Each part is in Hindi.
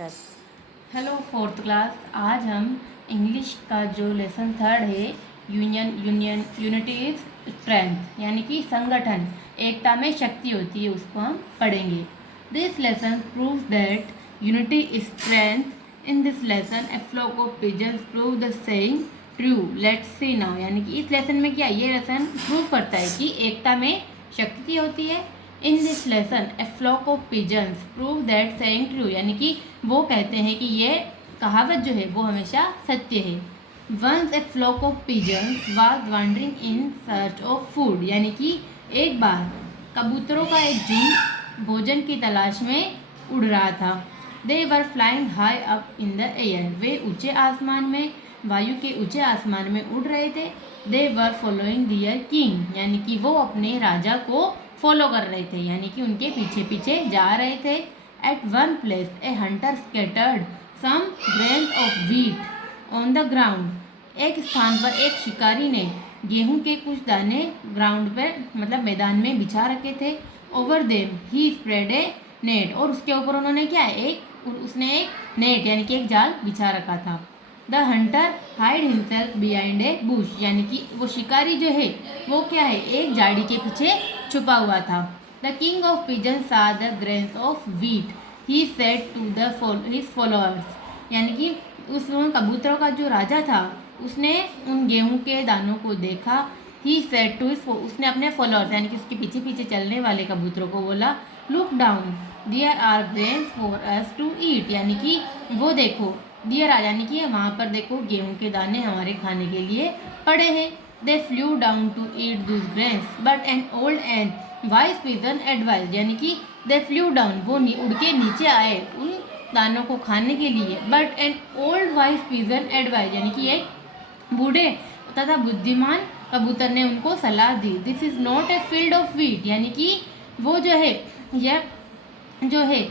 चल। Hello fourth class. आज हम इंग्लिश का जो लेसन थर्ड है यूनिटी इज स्ट्रेंथ यानी कि संगठन, एकता में शक्ति होती है, उसको हम पढ़ेंगे। This lesson proves that unity is strength. In this lesson a flock of pigeons prove the saying true. Let's see now. यानी कि इस लेसन में क्या, ये लेसन प्रूव करता है कि एकता में शक्ति होती है। In this lesson a flock of pigeons prove that saying true, यानी कि वो कहते हैं कि ये कहावत जो है वो हमेशा सत्य है। Once a flock of pigeons was wandering in search of food, यानी कि एक बार कबूतरों का एक झुंड भोजन की तलाश में उड़ रहा था। They were flying high up in the air, वे ऊंचे आसमान में, वायु के ऊंचे आसमान में उड़ रहे थे। दे वर फॉलोइंग दियर किंग, यानी कि वो अपने राजा को फॉलो कर रहे थे, यानी कि उनके पीछे पीछे जा रहे थे। At one place a hunter scattered some grains of wheat on the ground, एक स्थान पर एक शिकारी ने गेहूं के कुछ दाने ग्राउंड पर मतलब मैदान में बिछा रखे थे। Over them he spread A net, और उसके ऊपर उन्होंने क्या है, उसने एक नेट यानी कि एक जाल बिछा रखा था। The Hunter hide himself behind a Bush, यानी कि वो शिकारी जो है वो क्या है, एक झाड़ी के पीछे छुपा हुआ था। The king of pigeon saw the grains of wheat, he said to the his followers, यानी कि उस कबूतरों का जो राजा था उसने उन गेहूं के दानों को देखा। ही सेड टू हिज, उसने अपने फॉलोअर्स यानी कि उसके पीछे पीछे चलने वाले कबूतरों को बोला, look down there are grains for us to eat, यानी कि वो देखो, दियर आर यानी कि वहाँ पर देखो गेहूं के दाने हमारे खाने के लिए पड़े हैं। They flew down to eat this grains but an old and wise pigeon advise, यानी कि दे फ्लू डाउन, वो उड़ के नीचे आए उन दानों को खाने के लिए। But an old wise pigeon advise, यानी कि एक बूढ़े तथा बुद्धिमान कबूतर ने उनको सलाह दी, this is not a field of wheat, यानी कि वो जो है यह जो है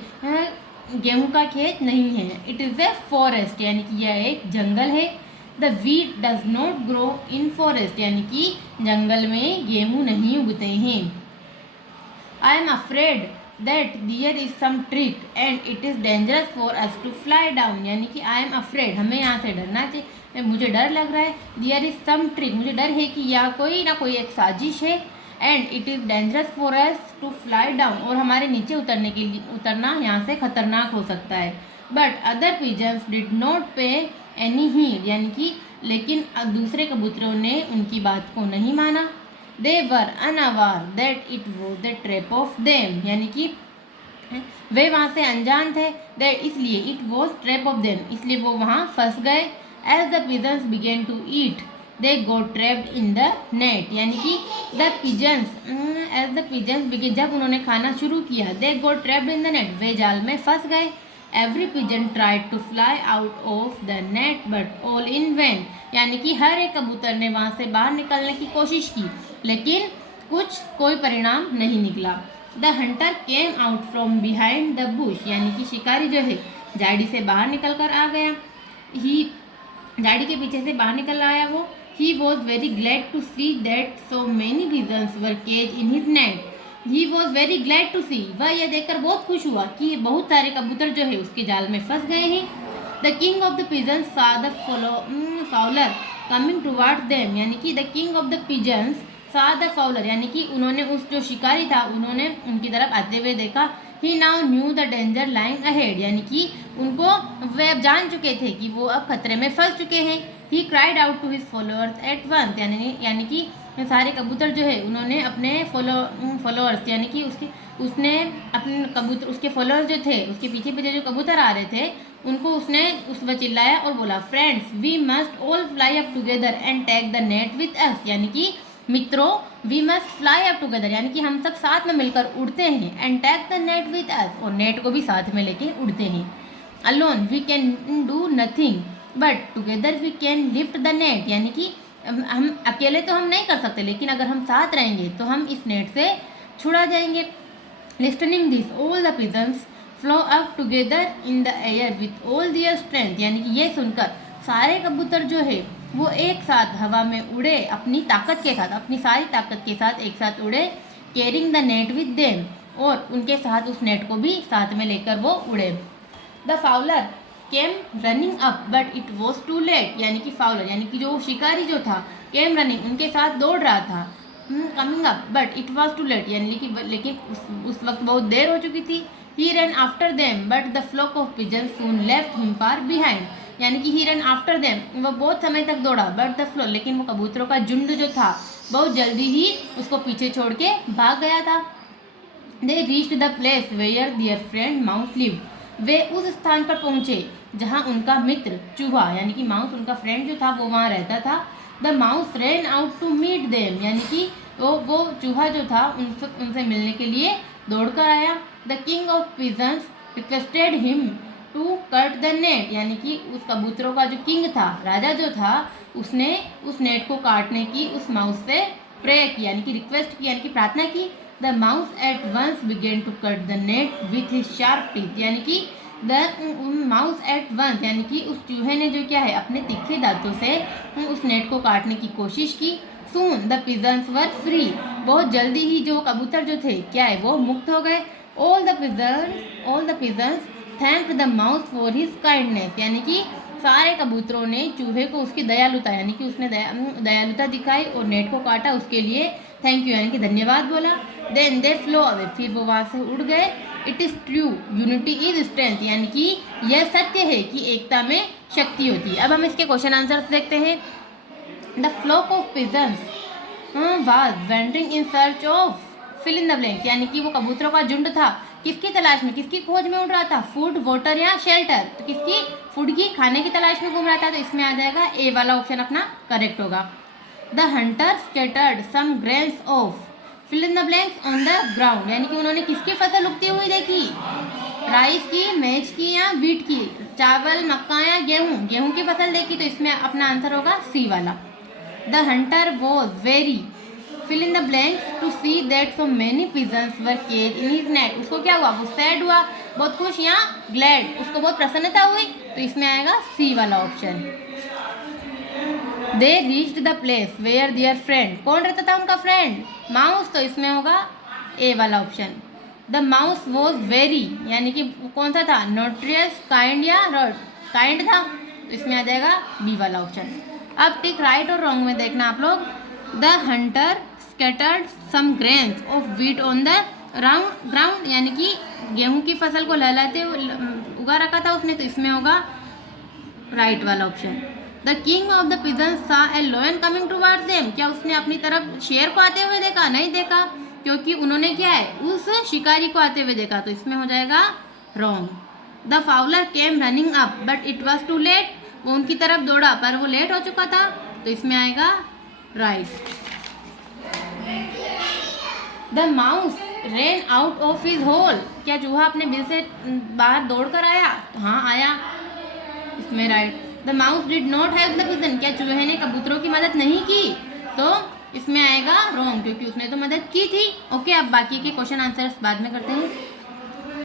गेहूं का खेत नहीं है। इट इज़ ए फॉरेस्ट, यानी कि यह एक जंगल है। The wheat does not grow in forest, यानी कि जंगल में गेहूं नहीं उगते हैं। I am afraid that there is some trick and it is dangerous for us to fly down, यानी कि आई एम अफ्रेड, हमें यहाँ से डरना चाहिए, मुझे डर लग रहा है। दियर इज सम ट्रिक, मुझे डर है कि यह कोई ना कोई एक साजिश है। And it is dangerous for us to fly down, और हमारे नीचे उतरने के लिए उतरना यहाँ से खतरनाक हो सकता है। But other pigeons did not pay any heed, यानी कि लेकिन दूसरे कबूतरों ने उनकी बात को नहीं माना। They were unaware that it was the trap of them, यानी कि वे वहाँ से अनजान थे, दैट इसलिए it was trap of them, इसलिए वो वहाँ फंस गए। As the pigeons began to eat they got trapped in the net, यानी कि the pigeons as the pigeons began, जब उन्होंने खाना शुरू किया, they got trapped in the net, वे जाल में फंस गए। Every pigeon tried to fly out of the net but all in vain, यानी कि हर एक कबूतर ने वहाँ से बाहर निकलने की कोशिश की, लेकिन कोई परिणाम नहीं निकला। The Hunter came out from behind the Bush, यानी कि शिकारी जो है झाड़ी से बाहर निकल कर आ गया। ही झाड़ी के पीछे से बाहर निकल आया वो। He was very glad to see that so many pigeons were caged in his net. He was very glad to see, वह यह देखकर बहुत खुश हुआ कि बहुत सारे कबूतर जो है उसके जाल में फंस गए हैं। The king of the pigeons saw the fowler coming towards them, यानी कि the king of the pigeons saw the fowler, यानी कि उन्होंने उस जो शिकारी था उन्होंने उनकी तरफ आते हुए देखा। He now knew the danger lying ahead, यानी कि उनको वे अब जान चुके थे कि वो अब खतरे में फंस चुके हैं। He cried out to his followers at once, यानी कि सारे कबूतर जो है उन्होंने अपने फॉलोअर्स यानी कि उसने अपने कबूतर उसके फॉलोअर्स जो थे उसके पीछे पीछे जो कबूतर आ रहे थे उनको उसने चिल्लाया और बोला, friends we must all fly up together and take the net with us, यानी कि मित्रों we must fly up together, यानी कि हम सब साथ में मिलकर उड़ते हैं। And take the net with us, और नेट को भी साथ में लेके उड़ते हैं। Alone we can do nothing but together we can lift the net, यानी कि हम अकेले तो हम नहीं कर सकते, लेकिन अगर हम साथ रहेंगे तो हम इस नेट से छुड़ा जाएंगे। Listening this all the pigeons flew up together in the air with all their strength, यानी कि ये सुनकर सारे कबूतर जो है वो एक साथ हवा में उड़े, अपनी ताकत के साथ, अपनी सारी ताकत के साथ एक साथ उड़े। Carrying the net with them, और उनके साथ उस नेट को भी साथ में लेकर वो उड़े। The fowler came running up but it was too late, यानी कि फाउलर यानी कि जो शिकारी जो था केम रनिंग उनके साथ दौड़ रहा था, coming up but it was too late यानी कि लेकिन उस वक्त बहुत देर हो चुकी थी। He ran after them but the flock of pigeon soon left him far behind, यानी कि ही रन आफ्टर देम वो बहुत समय तक दौड़ा बट द फ्लो लेकिन वो कबूतरों का झुंड जो था बहुत जल्दी ही उसको पीछे छोड़ के भाग गया था। They reached the place where their friend mouse live, वे उस स्थान पर पहुंचे जहां उनका मित्र चूहा यानी कि माउस उनका फ्रेंड जो था वो वहां रहता था। The mouse ran out to meet them, यानी कि वो चूहा जो था उनसे मिलने के लिए दौड़ कर आया। The king of pigeons requested him to cut the net, यानी कि उस कबूतरों का जो किंग था राजा जो था उसने उस नेट को काटने की उस माउस से प्रे की यानी कि रिक्वेस्ट की यानी कि प्रार्थना की। The mouse at once began to cut the net with his sharp teeth, यानी कि द माउस एट वंस यानी कि उस चूहे ने जो क्या है अपने तीखे दांतों से उस नेट को काटने की कोशिश की। Soon the pigeons were free, बहुत जल्दी ही जो कबूतर जो थे क्या है वो मुक्त हो गए। All the pigeons thank the mouse for his kindness, यानी कि सारे कबूतरों ने चूहे को उसकी दयालुता यानी कि उसने दयालुता दिखाई और नेट को काटा उसके लिए थैंक यू यानी कि धन्यवाद बोला। देन दे फ्लो अवे, फिर वो वहाँ से उड़ गए। It is true unity is strength, यानी कि यह सत्य है कि एकता में शक्ति होती है। अब हम इसके क्वेश्चन आंसर्स देखते हैं। The flock of pigeons was wandering in search of fill in the blank, यानी कि वो कबूतरों का झुंड था किसकी तलाश में किसकी खोज में उड़ रहा था, फूड वाटर या शेल्टर, तो किसकी फूड की खाने की तलाश में घूम रहा था, तो इसमें आ जाएगा ए वाला ऑप्शन अपना करेक्ट होगा। The hunter scattered some grains of fill in the blanks on the ground, यानी कि उन्होंने किसकी फसल उगती हुई देखी, राइस की, मेज की या वीट की, चावल, मक्का या गेहूं की फसल देखी, तो इसमें अपना आंसर होगा सी वाला। The hunter was very fill in the blanks to see that so many pigeons were cage in his net, उसको क्या हुआ, वो सैड हुआ, बहुत खुश या ग्लैड, उसको बहुत प्रसन्नता हुई, तो इसमें आएगा सी वाला option. They reached the place where their friend, कौन रहता था उनका फ्रेंड, माउस, तो इसमें होगा ए वाला option. The mouse was very, यानी कि कौन सा था, नोट्रियस, काइंड या रॉड, काइंड था, तो इसमें आ जाएगा बी वाला ऑप्शन। अब टिक राइट और रॉन्ग में देखना आप लोग। The hunter scattered some grains of wheat on the ground, यानी कि गेहूं की फसल को लहलाते उगा रखा था उसने, तो इसमें होगा राइट वाला option. The king of the pigeons saw a lion coming towards them, क्या उसने अपनी तरफ शेर को आते हुए देखा, नहीं देखा, क्योंकि उन्होंने क्या है उस शिकारी को आते हुए देखा, तो इसमें हो जाएगा wrong. The fowler came running up but it was too late, वो उनकी तरफ दौड़ा पर वो लेट हो चुका था, तो इसमें आएगा right. The mouse ran out of his hole, क्या चूहा अपने बिल से बाहर दौड़ कर आया, तो हाँ आया, इसमें right. The mouse did not help the pigeon, क्या चूहे ने कबूतरों की मदद नहीं की, तो इसमें आएगा रॉन्ग क्योंकि उसने तो मदद की थी। ओके, अब बाकी के क्वेश्चन आंसर्स बाद में करते हैं।